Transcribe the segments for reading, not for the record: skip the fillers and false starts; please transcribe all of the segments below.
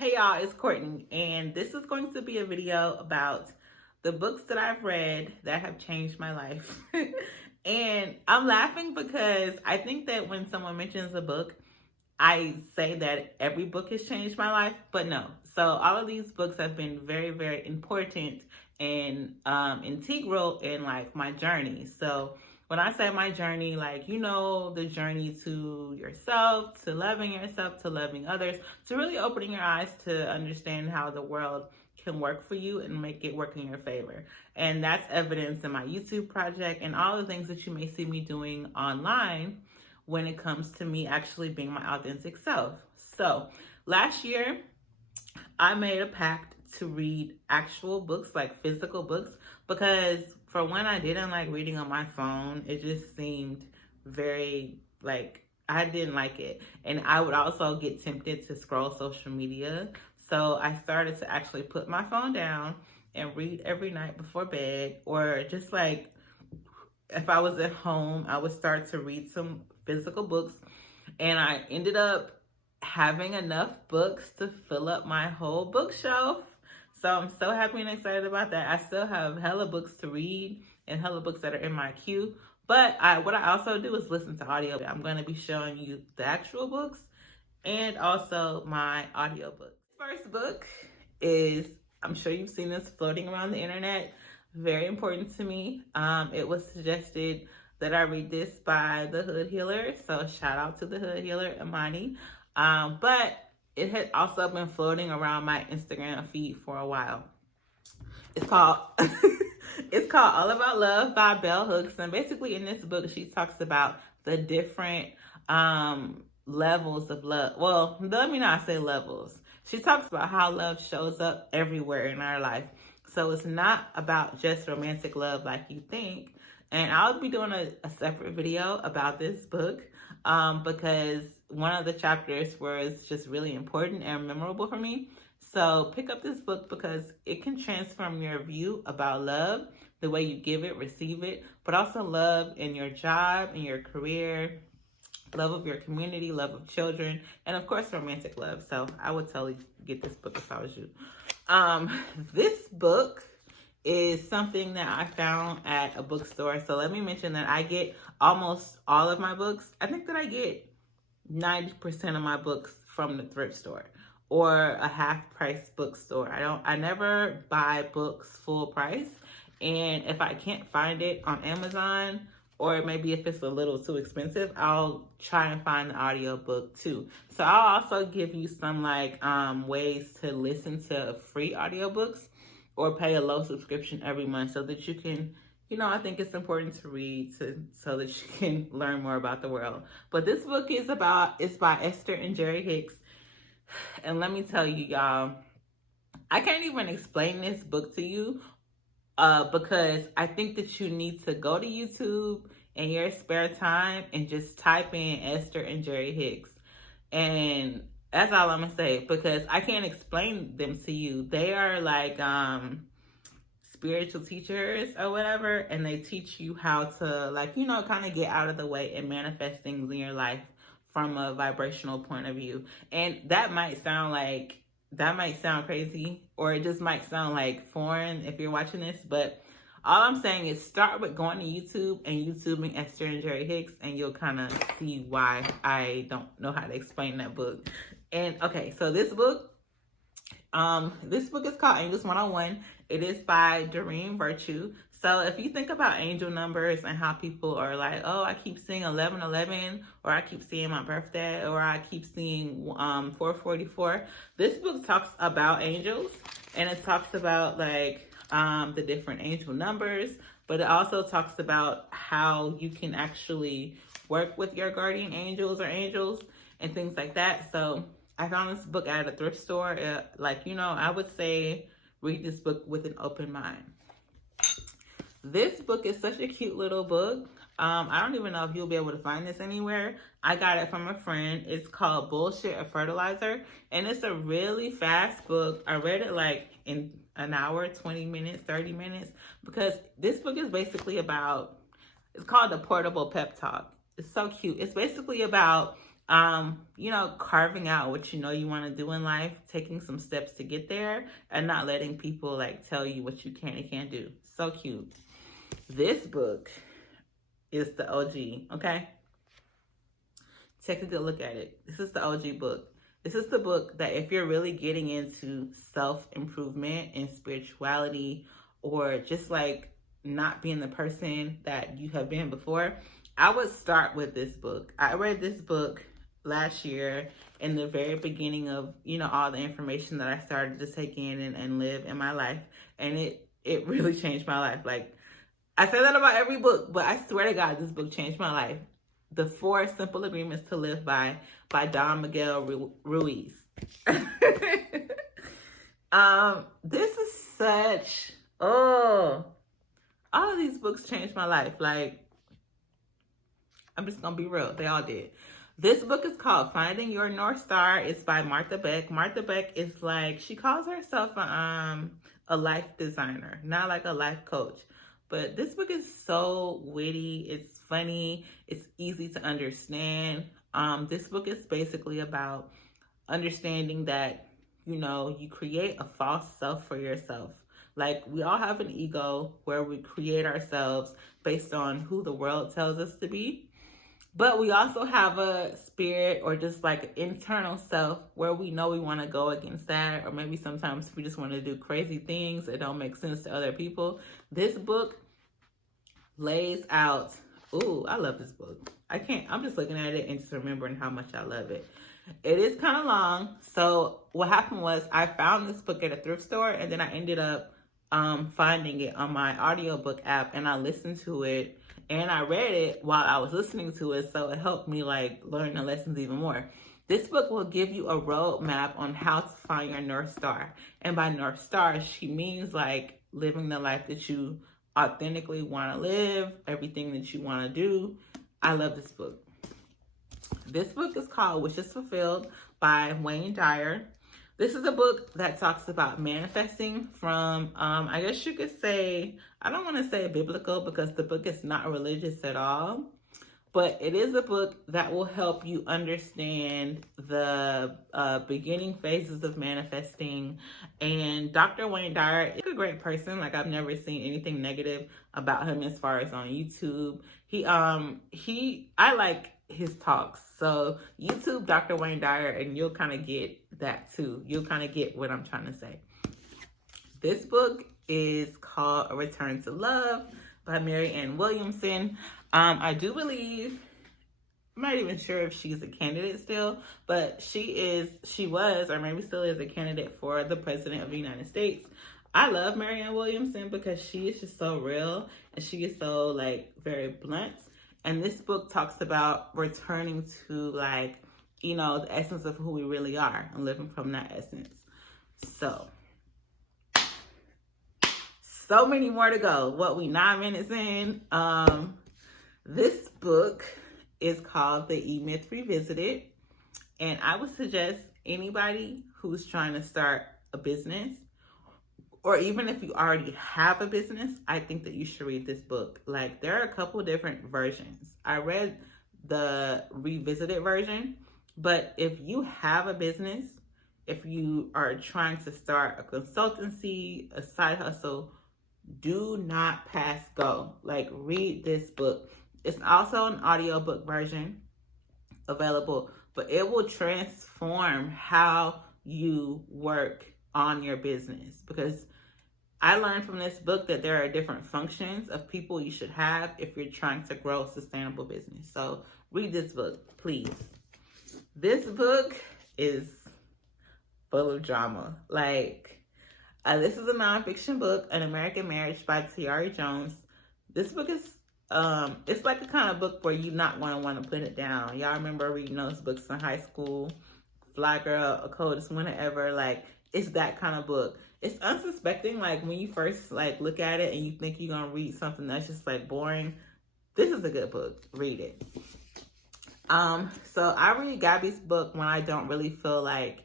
Hey y'all, it's Courtney, and this is going to be a video about the books that I've read that have changed my life. And I'm laughing because I think that when someone mentions a book, I say that every book has changed my life, but no. So all of these books have been very, very important and integral in like my journey. So when I say my journey, like, the journey to yourself, to loving others, to really opening your eyes to understand how the world can work for you and make it work in your favor. And that's evidence in my YouTube project and all the things that you may see me doing online when it comes to me actually being my authentic self. So last year, I made a pact to read actual books, like physical books, because for one, I didn't like reading on my phone. It just seemed very I didn't like it. And I would also get tempted to scroll social media. So I started to actually put my phone down and read every night before bed, or just like if I was at home, I would start to read some physical books. And I ended up having enough books to fill up my whole bookshelf. So I'm so happy and excited about that. I still have hella books to read and hella books that are in my queue. But what I also do is listen to audio. I'm going to be showing you the actual books and also my audio books. First book is, I'm sure you've seen this floating around the internet, very important to me. It was suggested that I read this by the Hood Healer. So shout out to the Hood Healer, Imani. But it had also been floating around my Instagram feed for a while. It's called it's called All About Love by Bell Hooks. And basically in this book, she talks about the different levels of love. Well, let me not say levels. She talks about how love shows up everywhere in our life. So it's not about just romantic love like you think. And I'll be doing a separate video about this book because one of the chapters was just really important and memorable for me. So pick up this book because it can transform your view about love, the way you give it, receive it, but also love in your job, in your career, love of your community, love of children, and of course, romantic love. So I would totally get this book if I was you. This book is something that I found at a bookstore. So let me mention that I get almost all of my books. I think that I get 90% of my books from the thrift store or a half price bookstore. I never buy books full price. And if I can't find it on Amazon, or maybe if it's a little too expensive, I'll try and find the audiobook too. So I'll also give you some ways to listen to free audiobooks or pay a low subscription every month so that you can, I think it's important to read so that you can learn more about the world. But this book it's by Esther and Jerry Hicks. And let me tell you, y'all, I can't even explain this book to you because I think that you need to go to YouTube in your spare time and just type in Esther and Jerry Hicks. And that's all I'm gonna say, because I can't explain them to you. They are like spiritual teachers or whatever, and they teach you how to kind of get out of the way and manifest things in your life from a vibrational point of view. And that might sound crazy, or it just might sound like foreign if you're watching this, but all I'm saying is start with going to YouTube and YouTubing Esther and Jerry Hicks, and you'll kind of see why I don't know how to explain that book. And okay, so this book is called Angels 101. It is by Doreen Virtue. So if you think about angel numbers and how people are like, oh, I keep seeing 1111, or I keep seeing my birthday, or I keep seeing 444. This book talks about angels, and it talks about the different angel numbers, but it also talks about how you can actually work with your guardian angels or angels and things like that. So I found this book at a thrift store. I would say read this book with an open mind. This book is such a cute little book. I don't even know if you'll be able to find this anywhere. I got it from a friend. It's called Bullshit or Fertilizer. And it's a really fast book. I read it in an hour, 20 minutes, 30 minutes. Because this book is basically it's called The Portable Pep Talk. It's so cute. It's basically about you know, carving out what you know you want to do in life, taking some steps to get there, and not letting people like tell you what you can and can't do. So cute. This book is the OG, okay? Take a good look at it. This is the OG book. This is the book that if you're really getting into self-improvement and spirituality, or just like not being the person that you have been before, I would start with this book. I read this book last year in the very beginning of, you know, all the information that I started to take in and live in my life. And it really changed my life. Like, I say that about every book, but I swear to God, this book changed my life. The 4 Simple Agreements to Live by Don Miguel Ruiz. This is such, all of these books changed my life. Like, I'm just gonna be real, they all did. This book is called Finding Your North Star. It's by Martha Beck. Martha Beck is like, she calls herself a life designer, not like a life coach. But this book is so witty, it's funny, it's easy to understand. This book is basically about understanding that, you know, you create a false self for yourself. Like, we all have an ego where we create ourselves based on who the world tells us to be. But we also have a spirit, or just like an internal self, where we know we want to go against that, or maybe sometimes we just want to do crazy things that don't make sense to other people. This book lays out, ooh, I love this book. I'm just looking at it and just remembering how much I love it. It is kind of long. So what happened was I found this book at a thrift store, and then I ended up finding it on my audiobook app, and I listened to it and I read it while I was listening to it. So it helped me like learn the lessons even more. This book will give you a roadmap on how to find your North Star. And by North Star, she means like living the life that you authentically want to live, everything that you want to do. I love this book. This book is called Wishes Fulfilled by Wayne Dyer. This is a book that talks about manifesting from, I guess you could say, I don't want to say biblical because the book is not religious at all, but it is a book that will help you understand the beginning phases of manifesting. And Dr. Wayne Dyer is a great person. Like, I've never seen anything negative about him as far as on YouTube. I like his talks. So YouTube Dr. Wayne Dyer, and you'll kind of get that too. You'll kind of get what I'm trying to say. This book is called A Return to Love by Mary Ann Williamson. I do believe, I'm not even sure if she's a candidate still, but she was, or maybe still is, a candidate for the president of the United States. I love Mary Ann Williamson because she is just so real, and she is so like very blunt. And this book talks about returning to, like, you know, the essence of who we really are and living from that essence. So many more to go. What, we 9 minutes in? This book is called The E-Myth Revisited. And I would suggest anybody who's trying to start a business, or even if you already have a business, I think that you should read this book. Like, there are a couple different versions. I read the revisited version, but if you have a business, if you are trying to start a consultancy, a side hustle, do not pass go. Like, read this book. It's also an audiobook version available, but it will transform how you work on your business, because I learned from this book that there are different functions of people you should have if you're trying to grow a sustainable business. So read this book, please. This book is full of drama. Like, this is a nonfiction book, An American Marriage by Tiari Jones. This book is, it's like a kind of book where you're not going to want to put it down. Y'all remember reading those books in high school? Fly Girl, A Coldest Winter Ever. Like, it's that kind of book. It's unsuspecting, like, when you first, like, look at it and you think you're going to read something that's just, like, boring. This is a good book. Read it. So I read Gabby's book when I don't really feel like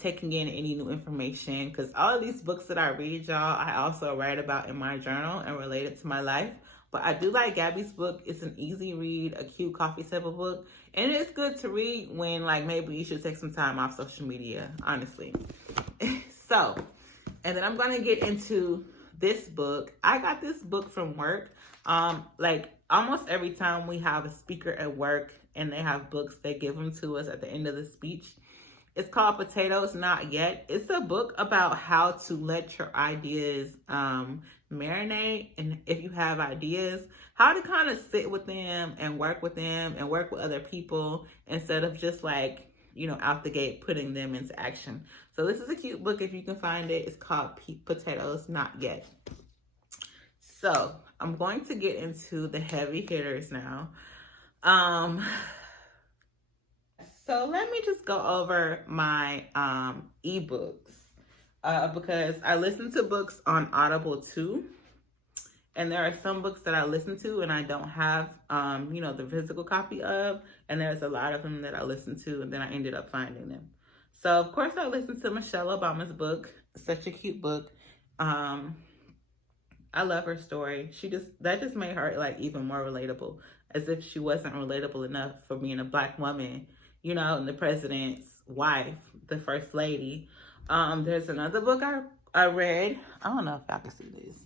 taking in any new information, because all of these books that I read, y'all, I also write about in my journal and relate it to my life. But I do like Gabby's book. It's an easy read, a cute coffee table book. And it's good to read when like maybe you should take some time off social media, honestly. So, and then I'm going to get into this book. I got this book from work. Like almost every time we have a speaker at work and they have books, they give them to us at the end of the speech. It's called Potatoes Not Yet. It's a book about how to let your ideas marinate. And if you have ideas, how to kind of sit with them and work with other people instead of just like, you know, out the gate putting them into action. So this is a cute book if you can find it. It's called Potatoes Not Yet. So I'm going to get into the heavy hitters now. So let me just go over my ebooks because I listen to books on Audible too. And there are some books that I listen to and I don't have, you know, the physical copy of. And there's a lot of them that I listen to and then I ended up finding them. So, of course, I listened to Michelle Obama's book. Such a cute book. I love her story. That just made her like even more relatable, as if she wasn't relatable enough for being a Black woman, you know, and the president's wife, the first lady. There's another book I read. I don't know if y'all can see this.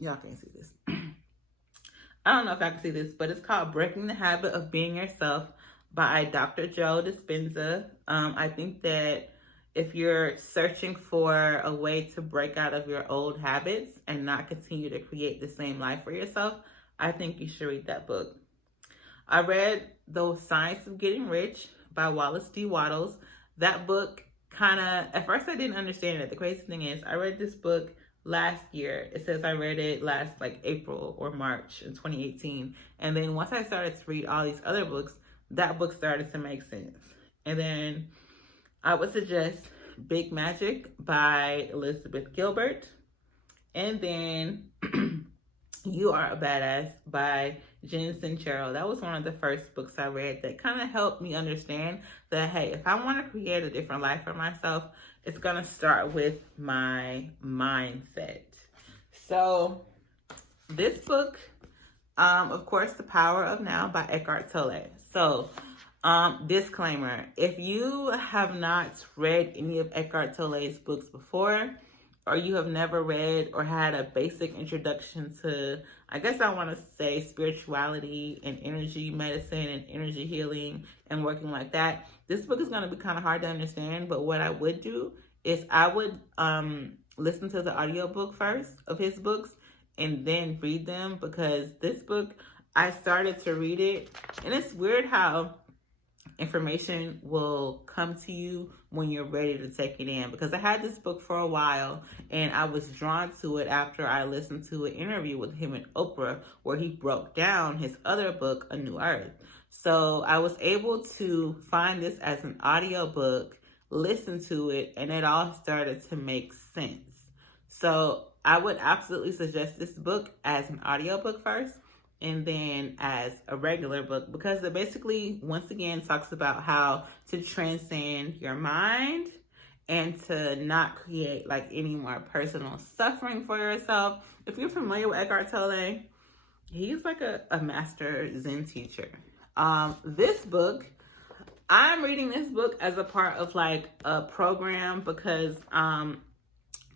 Y'all can't see this. I don't know if I can see this, but it's called Breaking the Habit of Being Yourself by Dr. Joe Dispenza. I think that if you're searching for a way to break out of your old habits and not continue to create the same life for yourself, I think you should read that book. I read The Science of Getting Rich by Wallace D. Wattles. That book kind of, at first I didn't understand it. The crazy thing is I read this book last year. It says I read it last like April or March in 2018. And then once I started to read all these other books, that book started to make sense. And then I would suggest Big Magic by Elizabeth Gilbert. And then You Are a Badass by Jen Sincero. That was one of the first books I read that kind of helped me understand that, hey, if I want to create a different life for myself, it's going to start with my mindset. So this book, of course, The Power of Now by Eckhart Tolle. So disclaimer, if you have not read any of Eckhart Tolle's books before, or you have never read or had a basic introduction to, I guess I want to say, spirituality and energy medicine and energy healing and working like that, this book is going to be kind of hard to understand. But what I would do is I would listen to the audiobook first of his books and then read them, because this book, I started to read it, and it's weird how information will come to you when you're ready to take it in, because I had this book for a while and I was drawn to it after I listened to an interview with him and Oprah where he broke down his other book, A New Earth. So I was able to find this as an audiobook, listen to it, and it all started to make sense. So I would absolutely suggest this book as an audiobook first, and then as a regular book, because it basically, once again, talks about how to transcend your mind and to not create like any more personal suffering for yourself. If you're familiar with Eckhart Tolle, he's like a master Zen teacher. This book, I'm reading this book as a part of like a program, because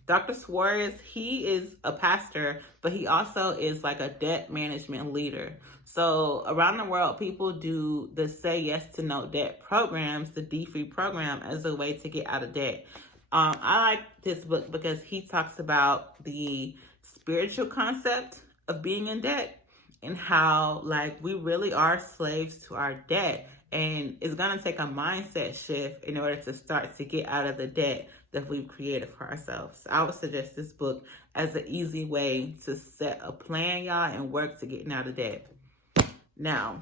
Dr. Suarez, he is a pastor, but he also is like a debt management leader. So around the world, people do the Say Yes to No Debt programs, the D-Free program, as a way to get out of debt. I like this book because he talks about the spiritual concept of being in debt and how like we really are slaves to our debt. And it's going to take a mindset shift in order to start to get out of the debt that we've created for ourselves. So I would suggest this book as an easy way to set a plan, y'all, and work to getting out of debt. Now,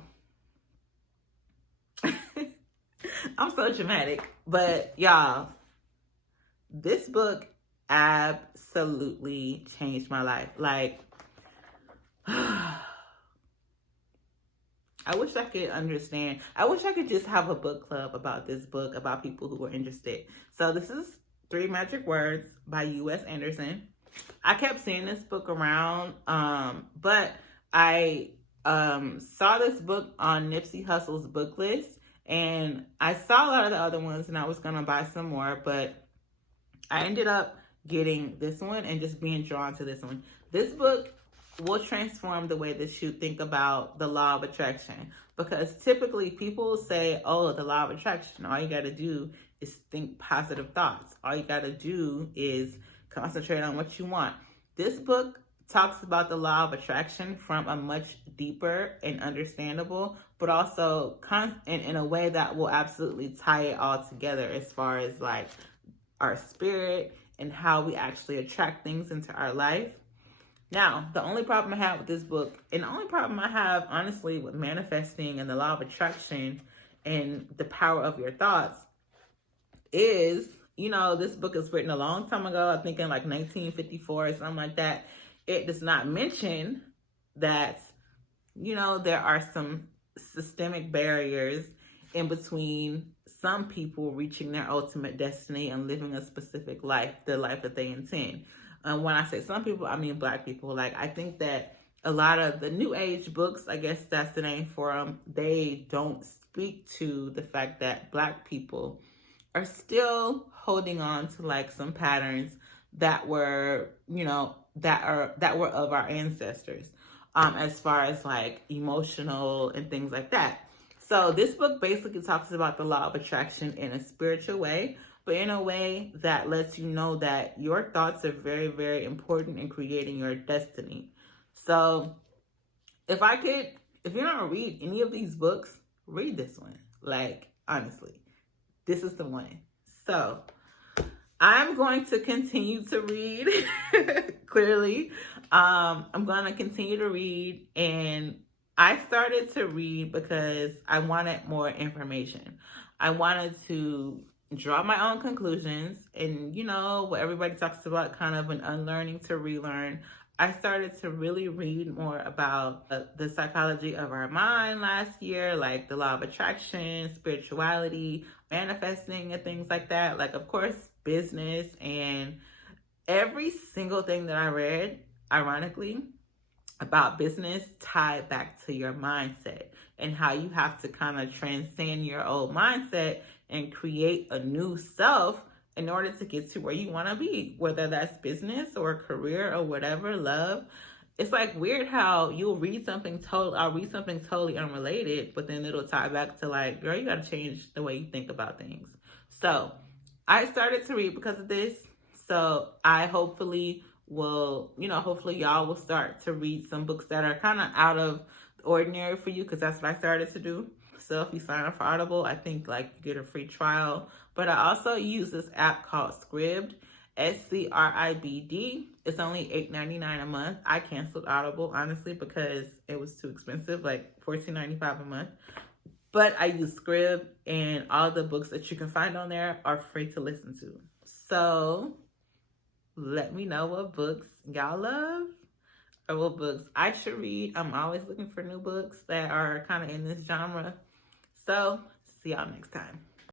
I'm so dramatic, but y'all, this book absolutely changed my life. Like, I wish I could understand. I wish I could just have a book club about this book, about people who are interested. So this is 3 Magic Words by U.S. Anderson. I kept seeing this book around, but I saw this book on Nipsey Hussle's book list, and I saw a lot of the other ones, and I was gonna buy some more, but I ended up getting this one and just being drawn to this one. This book will transform the way that you think about the law of attraction, because typically people say, oh, the law of attraction, all you got to do is think positive thoughts. All you got to do is concentrate on what you want. This book talks about the law of attraction from a much deeper and understandable, but also in a way that will absolutely tie it all together as far as like our spirit and how we actually attract things into our life. Now, the only problem I have with this book, and the only problem I have, honestly, with manifesting and the law of attraction and the power of your thoughts is, this book is written a long time ago, I think in like 1954 or something like that. It does not mention that, there are some systemic barriers in between some people reaching their ultimate destiny and living a specific life, the life that they intend. When I say some people, I mean Black people. Like, I think that a lot of the new age books, I guess that's the name for them, they don't speak to the fact that Black people are still holding on to like some patterns that were, that were of our ancestors, as far as like emotional and things like that. So this book basically talks about the law of attraction in a spiritual way, but in a way that lets you know that your thoughts are very, very important in creating your destiny. So if you don't read any of these books, read this one. Like, honestly, this is the one. So I'm going to continue to read, clearly. I'm going to continue to read, and I started to read because I wanted more information. I wanted to draw my own conclusions, and what everybody talks about, kind of an unlearning to relearn. I started to really read more about the psychology of our mind last year, like the law of attraction, spirituality, manifesting, and things like that. Like, of course, business, and every single thing that I read, ironically, about business tied back to your mindset and how you have to kind of transcend your old mindset and create a new self in order to get to where you want to be, whether that's business or career or whatever, love. It's like weird how I'll read something totally unrelated, but then it'll tie back to like, girl, you got to change the way you think about things. So I started to read because of this. So I hopefully y'all will start to read some books that are kind of out of the ordinary for you, because that's what I started to do. So if you sign up for Audible, I think like you get a free trial. But I also use this app called Scribd, Scribd. It's only $8.99 a month. I canceled Audible, honestly, because it was too expensive, like $14.95 a month. But I use Scribd, and all the books that you can find on there are free to listen to. So let me know what books y'all love or what books I should read. I'm always looking for new books that are kind of in this genre. So see y'all next time.